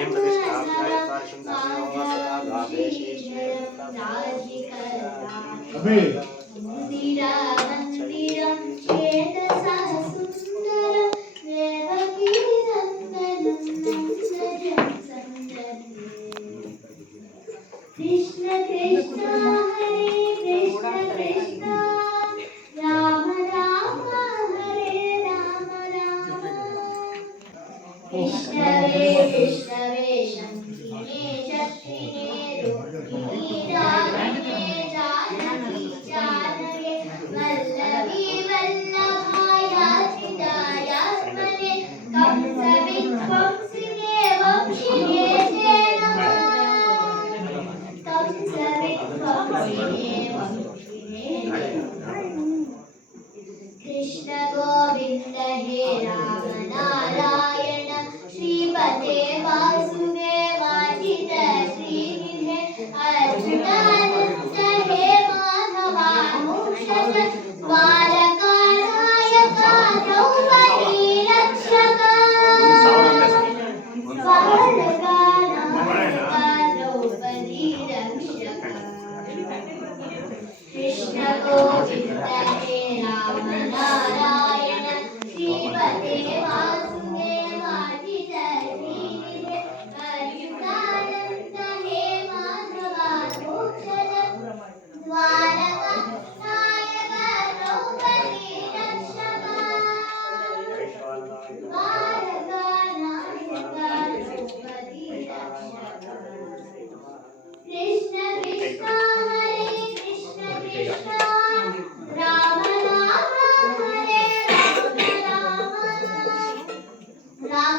किं प्रतिष्ठाप्य यथार्षं दर्शयो सदा गावेशेष्वेतसाधिकरं चेतसा सुन्दर कृष्ण कृष्ण कृष्ण कृष्ण राम राम हरे Ram Ram Krishna Krishna Thank you. Krishna Govinda Hare Rama Rama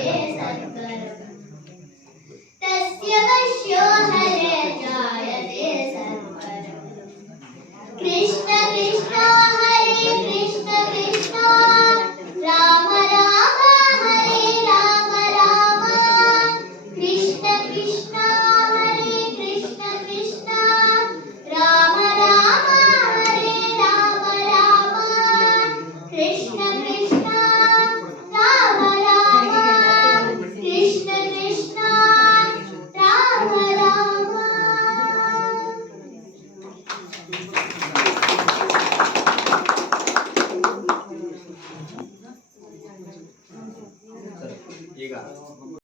Yes,